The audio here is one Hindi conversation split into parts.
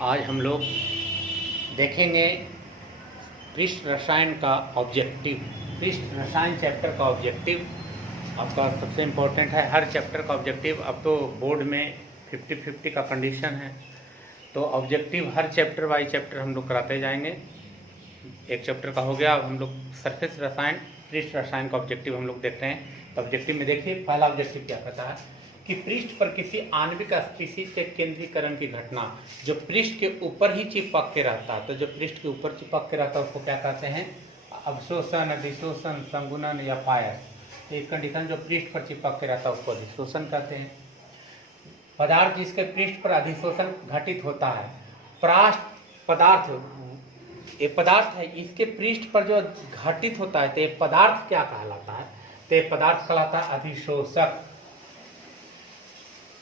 आज हम लोग देखेंगे पृष्ठ रसायन का ऑब्जेक्टिव। पृष्ठ रसायन चैप्टर का ऑब्जेक्टिव आपका सबसे इम्पोर्टेंट है। हर चैप्टर का ऑब्जेक्टिव अब तो बोर्ड में 50-50 का कंडीशन है, तो objective her chapter by chapter हम लोग कराते जाएंगे। एक चैप्टर का हो गया, अब हम लोग सरफेस रसायन पृष्ठ रसायन का ऑब्जेक्टिव हम लोग देखते हैं। तो ऑब्जेक्टिव में देखिए, पहला ऑब्जेक्टिव क्या कहता है कि पृष्ठ पर किसी आणविक स्पीशीज के केंद्रीकरण की घटना जो पृष्ठ के ऊपर ही चिपक के रहता है, तो जो पृष्ठ के ऊपर चिपक के रहता है उसको क्या कहते हैं? अवशोषण, अधिशोषण, संगुणन या पायस। एक कंडीशन जो पृष्ठ पर चिपक के रहता है उसको अधिशोषण कहते हैं। पदार्थ जिसके पृष्ठ पर अधिशोषण घटित होता है, परास्त पदार्थ, एक पदार्थ है, इसके पृष्ठ पर जो घटित होता है तो ये पदार्थ क्या कहलाता है? तो ये पदार्थ कहलाता है अधिशोषक।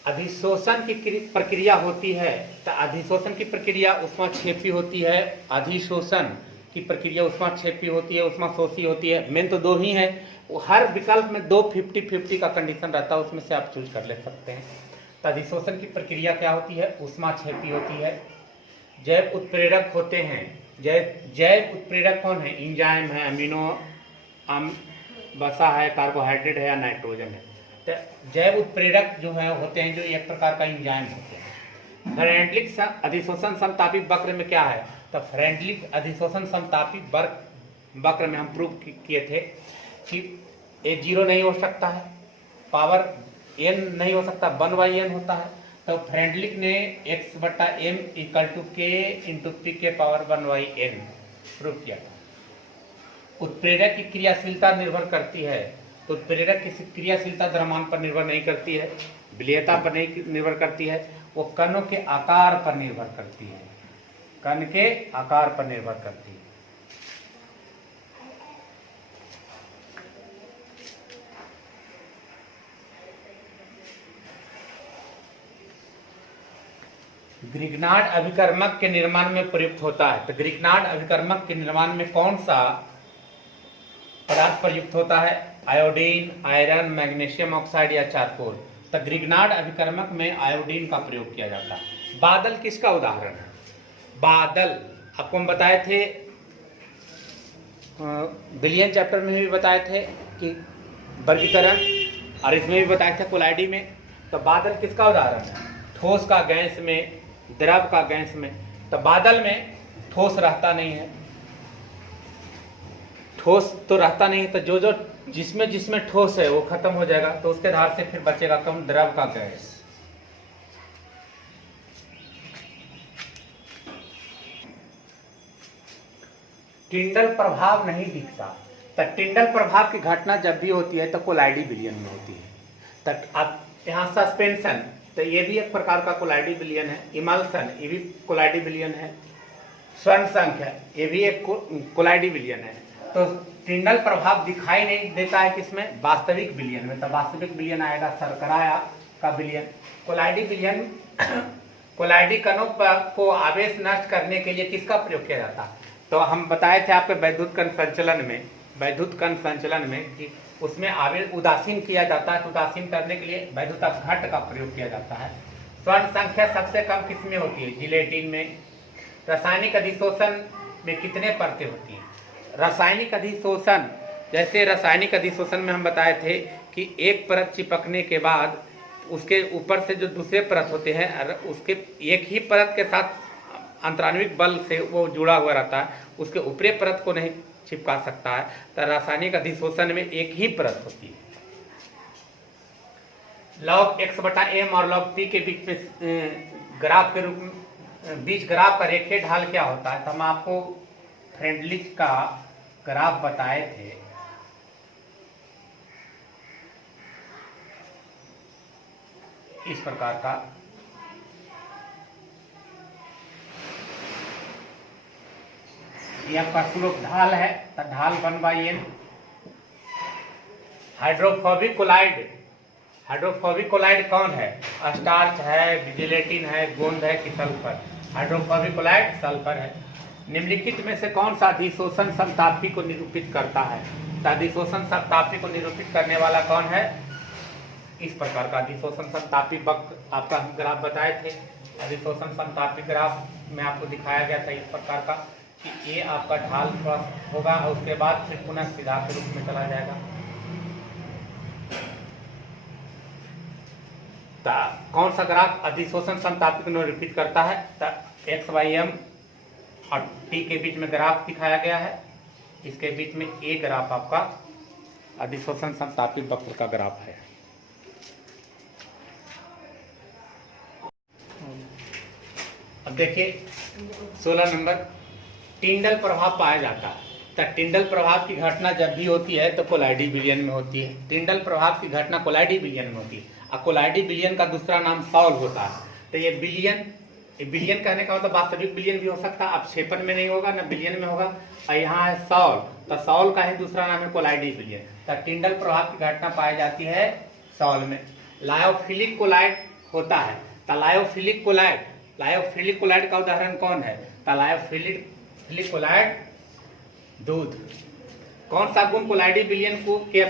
अधिशोषण की प्रक्रिया होती है, तो अधिशोषण की प्रक्रिया ऊष्माक्षेपी होती है। अधिशोषण की प्रक्रिया ऊष्माक्षेपी होती है, ऊष्माशोषी होती है। मेन तो दो ही है, हर विकल्प में दो 50-50 का कंडीशन रहता है, उसमें से आप चूज कर ले सकते हैं। तो अधिशोषण की प्रक्रिया क्या होती है? ऊष्माक्षेपी होती है। जैव उत्प्रेरक होते हैं। जैव उत्प्रेरक कौन है? एंजाइम है, अमीनो वसा है, कार्बोहाइड्रेट है या नाइट्रोजन है। तो जैव उत्प्रेरक जो है होते हैं, जो एक प्रकार का एंजाइम होते हैं। फ्रेंडलिक अधिशोषण समतापी वक्र में क्या है? तो फ्रेंडलिक अधिशोषण समतापी वक्र में हम प्रूव किए थे कि ए 0 नहीं हो सकता है, पावर n नहीं हो सकता, 1/n होता है। तो फ्रेंडलिक ने x/m = k × p के पावर 1/n प्रूव किया। उत्प्रेरक की क्रियाशीलता निर्भर करती है, तो उत्प्रेरक की क्रियाशीलता द्रव्यमान पर निर्भर नहीं करती है, विलेयता पर नहीं निर्भर करती है, वो कणों के आकार पर निर्भर करती है। कण के आकार पर निर्भर करती है। ग्रिग्नार्ड अभिकर्मक के निर्माण में प्रयुक्त होता है। तो ग्रिग्नार्ड अभिकर्मक के निर्माण में कौन सा पदार्थ प्रयुक्त होता है? आयोडीन, आयरन, मैग्नीशियम ऑक्साइड या चारकोल। तो ग्रिग्नार्ड अभिकर्मक में आयोडीन का प्रयोग किया जाता है। बादल किसका उदाहरण है? बादल आपको हम बताए थे, विलियन चैप्टर में भी बताए थे कि वर्गीकरण, और इसमें भी बताए थे कोलाइडी में। तो बादल किसका उदाहरण है? ठोस का गैस में, द्रव का गैस में। तो बादल में ठोस रहता नहीं है, ठोस तो रहता नहीं है, तो जो जिसमें ठोस है वो खत्म हो जाएगा, तो उसके आधार से फिर बचेगा कम द्रव का गैस। टिंडल प्रभाव नहीं दिखता। तो टिंडल प्रभाव की घटना जब भी होती है तो कोलाइडी विलयन में होती है। तो अब यहाँ सस्पेंशन, तो ये भी एक प्रकार का कोलाइडी विलयन है। इमल्सन, ये भी कोलाइडी विलयन है। स्वर्ण संख्या, ये भी एक कोलाइडी विलयन है। तो टिंडल प्रभाव दिखाई नहीं देता है किसमें? वास्तविक विलयन में। तो वास्तविक विलयन आएगा शर्करा का विलयन। कोलाइडी विलयन कोलाइडी कणों को आवेश नष्ट करने के लिए किसका प्रयोग किया जाता है? तो हम बताए थे आपके वैद्युत कण संचलन में कि उसमें आवेश उदासीन किया जाता है। तो उदासीन करने के लिए वैद्युत अपघट्ट का प्रयोग किया जाता है। स्वर्ण संख्या सबसे कम किसमें होती है? जिलेटिन में। रासायनिक अधिशोषण में कितने परतें होती हैं? रासायनिक अधिशोषण, जैसे रासायनिक अधिशोषण में हम बताए थे कि एक परत चिपकने के बाद उसके ऊपर से जो दूसरे परत होते हैं, उसके एक ही परत के साथ अंतराण्विक बल से वो जुड़ा हुआ रहता है, उसके ऊपरी परत को नहीं चिपका सकता है। तो रासायनिक अधिशोषण में एक ही परत होती है। log x/m और log p के बीच में ग्राफ के रूप में, बीच ग्राफ का रेखीय ढाल क्या होता है? तो हम आपको फ्रेंडलिक का ग्राफ बताए थे। इस प्रकार का यह आपका स्लोप ढाल है, तो ढाल 1/n। हाइड्रोफोबिक कोलाइड कौन है? स्टार्च है, जिलेटिन है, गोंद है कि सल्फर? हाइड्रोफोबिक कोलाइड सल्फर है। निम्नलिखित में से कौन सा अधिशोषण समतापी को निरूपित करता है? तो अधिशोषण समतापी को निरूपित करने वाला कौन है? इस प्रकार का अधिशोषण संतापी वक्र आपका हम ग्राफ बताए थे। अधिशोषण संतापी ग्राफ में आपको दिखाया गया था इस प्रकार का कि ये आपका ढाल थोड़ा होगा और उसके बाद फिर पुनः सीधा के रूप में चला जाएगा। कौन सा ग्राफ अधिशोषण संतापी को निरूपित करता है? एक्स वाई एम और टी के बीच में ग्राफ दिखाया गया है, इसके बीच में ए ग्राफ आपका अधिशोषण संतापी वक्र का ग्राफ है। अब देखिए 16 नंबर, टिंडल प्रभाव पाया जाता है। तो टिंडल प्रभाव की घटना जब भी होती है तो कोलाइडी विलयन में होती है। टिंडल प्रभाव की घटना कोलाइडी विलयन में होती है और कोलाइडी विलयन का दूसरा नाम सॉल होता है। तो ये बिलियन कहने का मतलब वास्तविक बिलियन भी हो सकता है, अब क्षेपण में नहीं होगा ना बिलियन में होगा। और यहाँ है सॉल, तो सॉल का ही दूसरा नाम है कोलाइडी विलयन। तो टिंडल प्रभाव की घटना पाई जाती है सॉल में। लायोफिलिक कोलाइड होता है। तो लायोफिलिक कोलाइड का उदाहरण कौन है? तो लायोफिलिक कोलाइड दूध। कौन सा गुण कोलाइडी विलयन के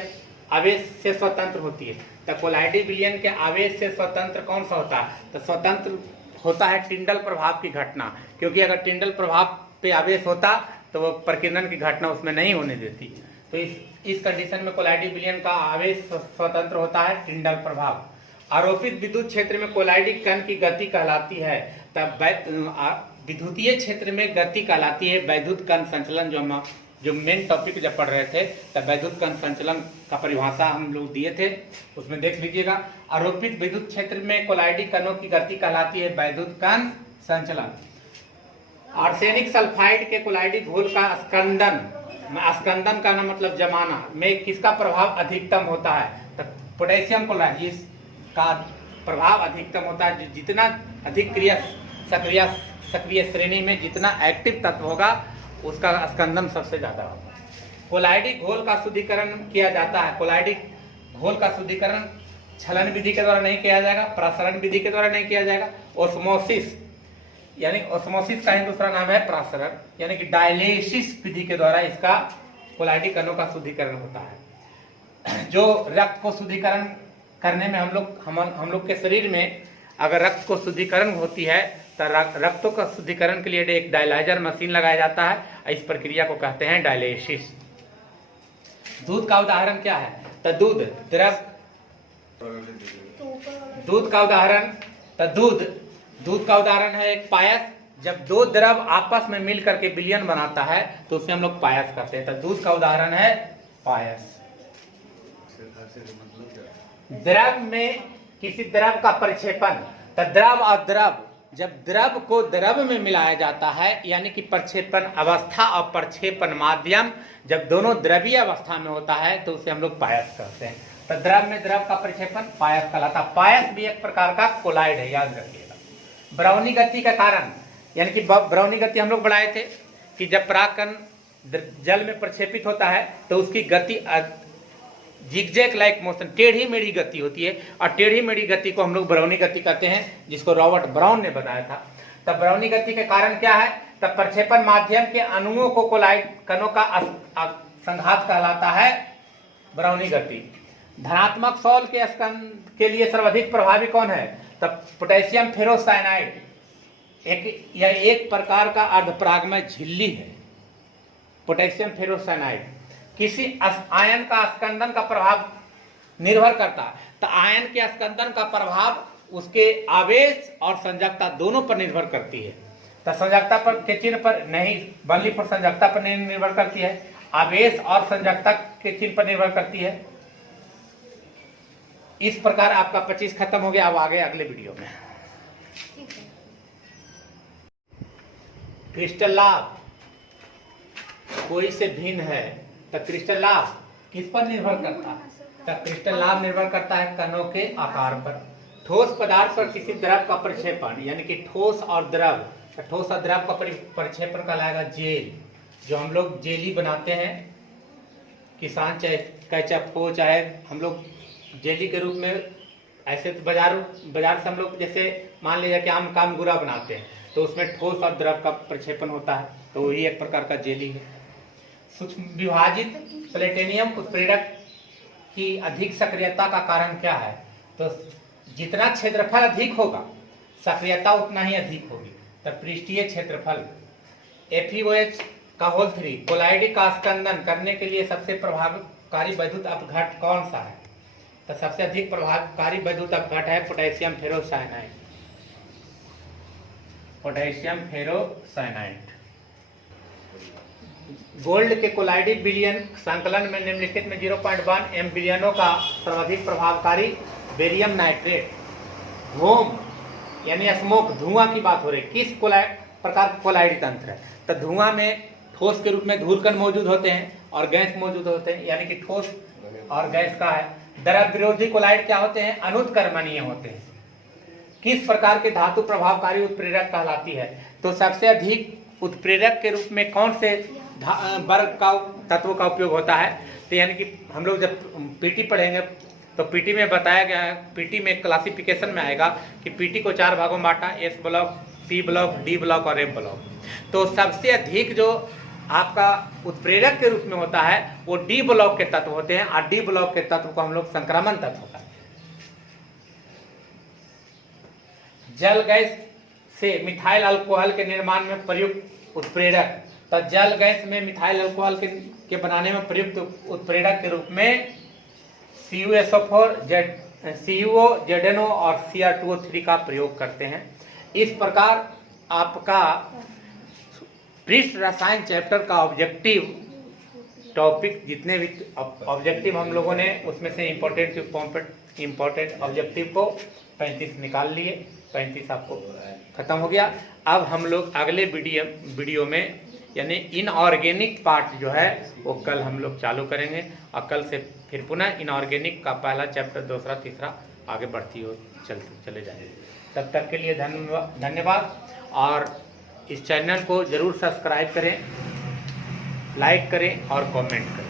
आवेश से स्वतंत्र होती है? तो कोलाइडी विलयन के आवेश से स्वतंत्र कौन सा होता है? तो स्वतंत्र होता है टिंडल प्रभाव की घटना, क्योंकि अगर टिंडल प्रभाव पे आवेश होता तो वो प्रकीर्णन की घटना उसमें नहीं होने देती। तो इस कंडीशन में कोलाइडी विलयन का आवेश स्वतंत्र होता है टिंडल प्रभाव। आरोपित विद्युत क्षेत्र में कोलाइडी कण की गति कहलाती है। तब विद्युतीय क्षेत्र में गति कहलाती है वैद्युत कण संचलन। जो मेन टॉपिक जब पढ़ रहे थे तब वैद्युत कण संचलन का परिभाषा हम लोग दिए थे, उसमें देख लीजिएगा। आरोपित विद्युत क्षेत्र में कोलाइडी कणों की गति कहलाती है वैद्युत कण संचलन। आर्सेनिक सल्फाइड के कोलाइडी घोल का स्कंदन का मतलब जमाना में किसका प्रभाव अधिकतम होता है? तो पोटेशियम क्लोराइड का प्रभाव अधिकतम होता है। जितना अधिक सक्रिय श्रेणी में जितना एक्टिव तत्व होगा उसका स्कंदन सबसे ज्यादा होगा। कोलाइडी घोल का शुद्धिकरण किया जाता है। कोलाइडी घोल का शुद्धिकरण छलन विधि के द्वारा नहीं किया जाएगा, प्रसरण विधि के द्वारा नहीं किया जाएगा। ओस्मोसिस यानी ओस्मोसिस का ही दूसरा नाम है प्रसरण, यानी कि डायलिसिस विधि के द्वारा इसका कोलाइडी कणों का शुद्धिकरण होता है। जो रक्त को शुद्धिकरण करने में हम लोग के शरीर में अगर रक्त को शुद्धिकरण होती है तो रक्तों का शुद्धिकरण के लिए एक डायलाइजर मशीन लगाया जाता है। इस प्रक्रिया को कहते हैं डायलिसिस। दूध का उदाहरण क्या है? तो दूध का उदाहरण है एक पायस। जब दो द्रव आपस में मिल करके विलयन बनाता है तो उसे हम लोग पायस कहते हैं। तो दूध का उदाहरण है पायस। द्रव में किसी द्रव का परिक्षेपण, तो द्रव और द्रव, जब द्रव को द्रव में मिलाया जाता है यानी कि प्रक्षेपण अवस्था और प्रक्षेपण माध्यम जब दोनों द्रवीय अवस्था में होता है तो उसे हम लोग पायस कहते हैं। तो द्रव में द्रव का प्रक्षेपण पायस कहलाता है। पायस भी एक प्रकार का कोलाइड है, याद रखिएगा। ब्राउनी गति का कारण, यानी कि ब्राउनी गति हम लोग बढ़ाए थे कि जब परागकण जल में प्रक्षेपित होता है तो उसकी गति जिगजैग लाइक मोशन, टेढ़ी मेढ़ी गति होती है। और टेढ़ी मेढ़ी गति को हम लोग ब्राउनी गति कहते हैं, जिसको रॉबर्ट ब्राउन ने बताया था। तब ब्राउनी गति के कारण क्या है? तब प्रक्षेपण माध्यम के अणुओं को कोलाइड कणों का संघात कहलाता है ब्राउनी गति। धनात्मक सॉल के स्कंद के लिए सर्वाधिक प्रभावी कौन है? तब पोटेशियम फेरोसाइनाइड एक प्रकार का अर्धपरागमय झिल्ली है। पोटेशियम फेरोसाइनाइड किसी आयन का स्कंदन का प्रभाव निर्भर करता है। तो आयन के स्कंदन का प्रभाव उसके आवेश और संयोजकता दोनों पर निर्भर करती है। तो संयोजकता पर के चिन्ह पर नहीं, बंधली पर संयोजकता पर नहीं निर्भर करती है, आवेश और संयोजकता के चिन्ह पर निर्भर करती है। इस प्रकार आपका 25 खत्म हो गया। अब आगे अगले वीडियो में क्रिस्टल लाभ कोई से भिन्न है। तो क्रिस्टल लाभ किस पर निर्भर करता है? तो क्रिस्टल लाभ निर्भर करता है कणों के आकार पर। ठोस पदार्थ पर किसी द्रव का प्रक्षेपण, यानी कि ठोस और द्रव, तो ठोस और द्रव का प्रक्षेपण कहलाएगा जेल। जो हम लोग जेली बनाते हैं, किसान चाहे केचप हो चाहे हम लोग जेली के रूप में, ऐसे तो बाजार से हम लोग जैसे मान लीजिए कि आम का गुरा बनाते हैं तो उसमें ठोस और द्रव का प्रक्षेपण होता है, तो वही एक प्रकार का जेली है। सूक्ष्म विभाजित प्लेटिनियम उत्प्रेरक की अधिक सक्रियता का कारण क्या है? तो जितना क्षेत्रफल अधिक होगा सक्रियता उतना ही अधिक होगी। तो पृष्ठीय क्षेत्रफल FeOH का होल 3 कोलाइडी का स्कंदन करने के लिए सबसे प्रभावकारी वैद्युत अपघट कौन सा है? तो सबसे अधिक प्रभावकारी वैद्युत अपघट है potassium ferrocyanide. Potassium ferrocyanide. Gold के कोलाइडी विलयन संकलन में निम्नलिखित में 0.1 एम विलयनों का सर्वाधिक प्रभावकारी बेरियम नाइट्रेट। धूम यानी स्मोक, धुआं की बात हो रही है, किस प्रकार का कोलाइडी तंत्र है? तो धुआं में ठोस के रूप में धूलकण मौजूद होते हैं और गैस मौजूद होते हैं, यानी कि ठोस और गैस का है। द्रव विरोधी कोलाइड क्या होते हैं? अनुत्क्रमणीय होते हैं। किस प्रकार के धातु प्रभावकारी उत्प्रेरक कहलाती है? तो सबसे अधिक उत्प्रेरक के रूप में कौन से वर्ग का तत्वों का उपयोग होता है? तो यानी कि हम लोग जब पीटी पढ़ेंगे तो पीटी में बताया गया है, पीटी में क्लासिफिकेशन में आएगा कि पीटी को 4 भागों में बांटा, S block, P block, D block और एफ ब्लॉक। तो सबसे अधिक जो आपका उत्प्रेरक के रूप में होता है वो डी ब्लॉक के तत्व होते हैं और डी ब्लॉक के तत्व को हम लोग संक्रमण तत्व होता है। जल गैस से मिथाइल अल्कोहल के निर्माण में प्रयुक्त उत्प्रेरक। तो जल गैस में मिथाइल अल्कोहल के बनाने में प्रयुक्त उत्प्रेरक के रूप में CuSO4, CuO, ZNO और Cr2O3 का प्रयोग करते हैं। इस प्रकार आपका पृष्ठ रसायन चैप्टर का ऑब्जेक्टिव टॉपिक, जितने भी ऑब्जेक्टिव हम लोगों ने उसमें से इम्पोर्टेंट ऑब्जेक्टिव को 35 निकाल लिए, 35 आपको खत्म हो गया। अब हम लोग अगले वीडियो में यानी इनऑर्गेनिक पार्ट जो है वो कल हम लोग चालू करेंगे और कल से फिर पुनः इनऑर्गेनिक का पहला चैप्टर, दूसरा, तीसरा आगे बढ़ती हो चले जाएंगे। तब तक के लिए धन्यवाद और इस चैनल को जरूर सब्सक्राइब करें, लाइक करें और कमेंट करें।